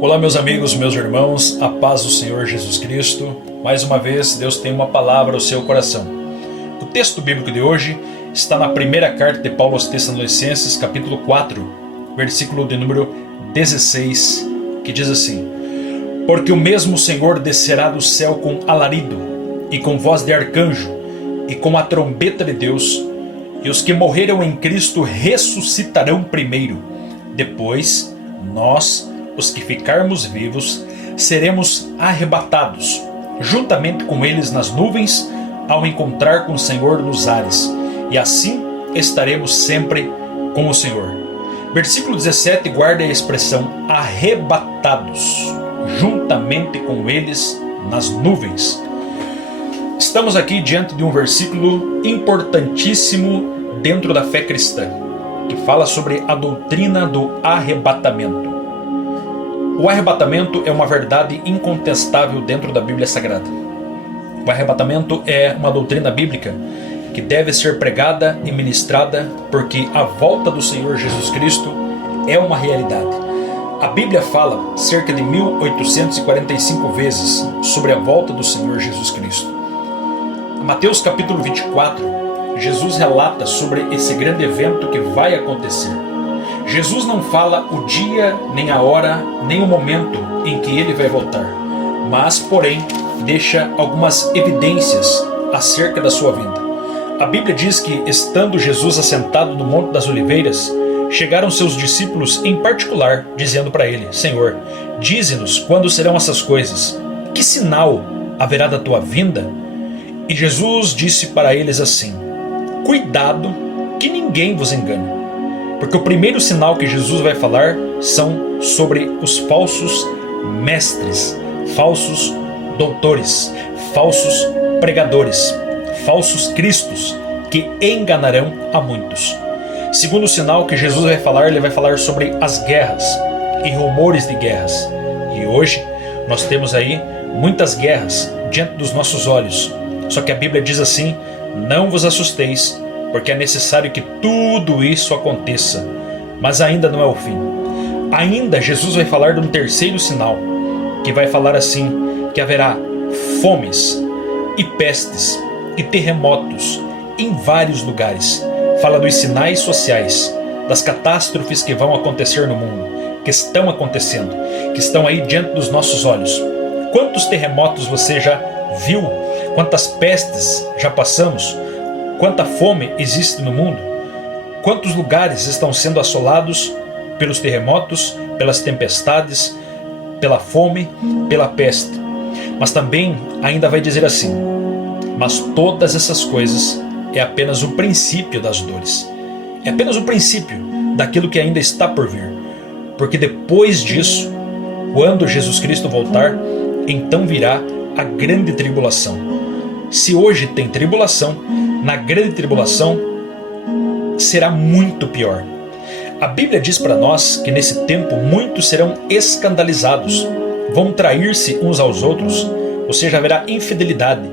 Olá, meus amigos, meus irmãos, a paz do Senhor Jesus Cristo. Mais uma vez, Deus tem uma palavra ao seu coração. O texto bíblico de hoje está na primeira carta de Paulo aos Tessalonicenses, capítulo 4, versículo de número 16, que diz assim: Porque o mesmo Senhor descerá do céu com alarido, e com voz de arcanjo, e com a trombeta de Deus, e os que morreram em Cristo ressuscitarão primeiro. Depois, nós, os que ficarmos vivos, seremos arrebatados, juntamente com eles nas nuvens, ao encontrar com o Senhor nos ares, e assim estaremos sempre com o Senhor. Versículo 17 guarda a expressão arrebatados, juntamente com eles nas nuvens. Estamos aqui diante de um versículo importantíssimo dentro da fé cristã, que fala sobre a doutrina do arrebatamento. O arrebatamento é uma verdade incontestável dentro da Bíblia Sagrada. O arrebatamento é uma doutrina bíblica que deve ser pregada e ministrada, porque a volta do Senhor Jesus Cristo é uma realidade. A Bíblia fala cerca de 1845 vezes sobre a volta do Senhor Jesus Cristo. Em Mateus capítulo 24, Jesus relata sobre esse grande evento que vai acontecer. Jesus não fala o dia, nem a hora, nem o momento em que ele vai voltar, mas, porém, deixa algumas evidências acerca da sua vinda. A Bíblia diz que, estando Jesus assentado no Monte das Oliveiras, chegaram seus discípulos em particular, dizendo para ele: Senhor, dize-nos quando serão essas coisas, que sinal haverá da tua vinda? E Jesus disse para eles assim: Cuidado que ninguém vos engane. Porque o primeiro sinal que Jesus vai falar são sobre os falsos mestres, falsos doutores, falsos pregadores, falsos cristos, que enganarão a muitos. Segundo sinal que Jesus vai falar, ele vai falar sobre as guerras e rumores de guerras. E hoje nós temos aí muitas guerras diante dos nossos olhos. Só que a Bíblia diz assim: não vos assusteis, porque é necessário que tudo isso aconteça, mas ainda não é o fim. Ainda Jesus vai falar de um terceiro sinal, que vai falar assim, que haverá fomes e pestes e terremotos em vários lugares. Fala dos sinais sociais, das catástrofes que vão acontecer no mundo, que estão acontecendo, que estão aí diante dos nossos olhos. Quantos terremotos você já viu? Quantas pestes já passamos? Quanta fome existe no mundo? Quantos lugares estão sendo assolados pelos terremotos, pelas tempestades, pela fome, pela peste? Mas também ainda vai dizer assim: mas todas essas coisas é apenas o princípio das dores. É apenas o princípio daquilo que ainda está por vir. Porque depois disso, quando Jesus Cristo voltar, então virá a grande tribulação. Se hoje tem tribulação, na grande tribulação será muito pior. A Bíblia diz para nós que nesse tempo muitos serão escandalizados, vão trair-se uns aos outros, ou seja, haverá infidelidade,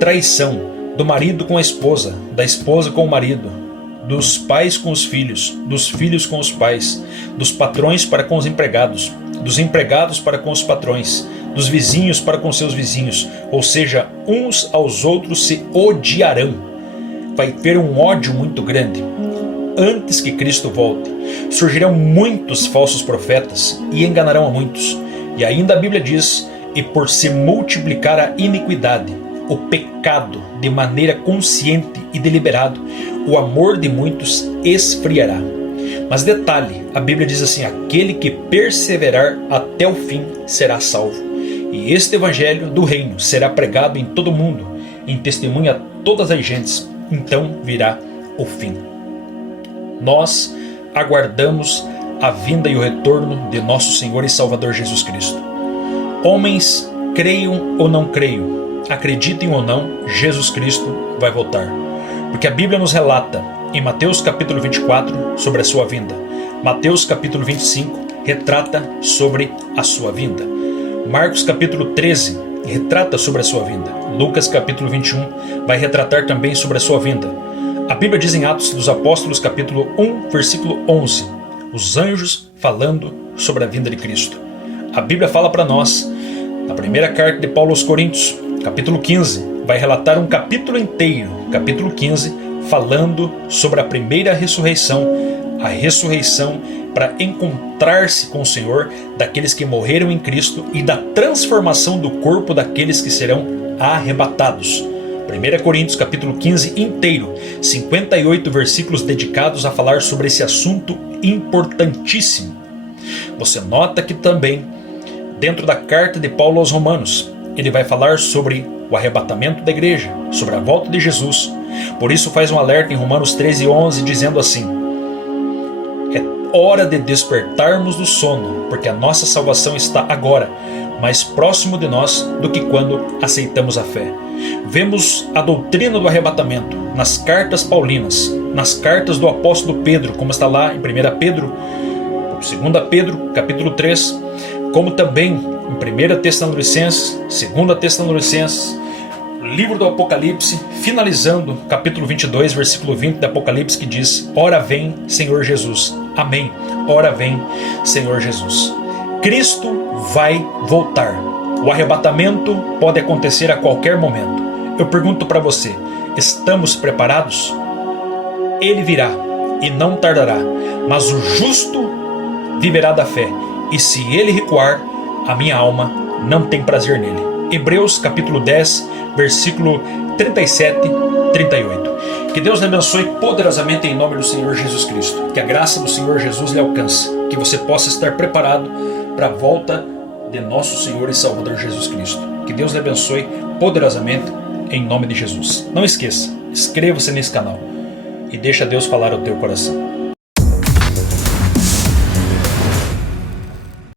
traição do marido com a esposa, da esposa com o marido, dos pais com os filhos, dos filhos com os pais, dos patrões para com os empregados, dos empregados para com os patrões, dos vizinhos para com seus vizinhos, ou seja, uns aos outros se odiarão. Vai ter um ódio muito grande. Antes que Cristo volte, surgirão muitos falsos profetas e enganarão a muitos. E ainda a Bíblia diz: e por se multiplicar a iniquidade, o pecado de maneira consciente e deliberado, o amor de muitos esfriará. Mas detalhe, a Bíblia diz assim: aquele que perseverar até o fim será salvo. E este evangelho do reino será pregado em todo o mundo, em testemunho a todas as gentes. Então virá o fim. Nós aguardamos a vinda e o retorno de nosso Senhor e Salvador Jesus Cristo. Homens, creiam ou não creiam, acreditem ou não, Jesus Cristo vai voltar. Porque a Bíblia nos relata em Mateus capítulo 24 sobre a sua vinda. Mateus capítulo 25 retrata sobre a sua vinda. Marcos capítulo 13 retrata sobre a sua vinda. Lucas capítulo 21 vai retratar também sobre a sua vinda. A Bíblia diz em Atos dos Apóstolos capítulo 1 versículo 11, os anjos falando sobre a vinda de Cristo. A Bíblia fala para nós, na primeira carta de Paulo aos Coríntios, capítulo 15, vai relatar um capítulo inteiro, capítulo 15, falando sobre a primeira ressurreição, a ressurreição para encontrar-se com o Senhor daqueles que morreram em Cristo e da transformação do corpo daqueles que serão arrebatados. 1 Coríntios capítulo 15 inteiro, 58 versículos dedicados a falar sobre esse assunto importantíssimo. Você nota que também, dentro da carta de Paulo aos Romanos, ele vai falar sobre o arrebatamento da igreja, sobre a volta de Jesus. Por isso faz um alerta em Romanos 13:11, dizendo assim: é hora de despertarmos do sono, porque a nossa salvação está agora mais próximo de nós do que quando aceitamos a fé. Vemos a doutrina do arrebatamento nas cartas paulinas, nas cartas do apóstolo Pedro, como está lá em 1 Pedro, 2 Pedro, capítulo 3, como também em 1 Tessalonicenses, 2 Tessalonicenses, livro do Apocalipse, finalizando capítulo 22, versículo 20 do Apocalipse, que diz: ora vem, Senhor Jesus. Amém. Ora vem, Senhor Jesus. Cristo vai voltar. O arrebatamento pode acontecer a qualquer momento. Eu pergunto para você, estamos preparados? Ele virá e não tardará, mas o justo viverá da fé, e se ele recuar, a minha alma não tem prazer nele. Hebreus capítulo 10, versículo 37 e 38. Que Deus lhe abençoe poderosamente em nome do Senhor Jesus Cristo. Que a graça do Senhor Jesus lhe alcance. Que você possa estar preparado para a volta de nosso Senhor e Salvador Jesus Cristo. Que Deus lhe abençoe poderosamente em nome de Jesus. Não esqueça, inscreva-se nesse canal e deixa Deus falar ao teu coração.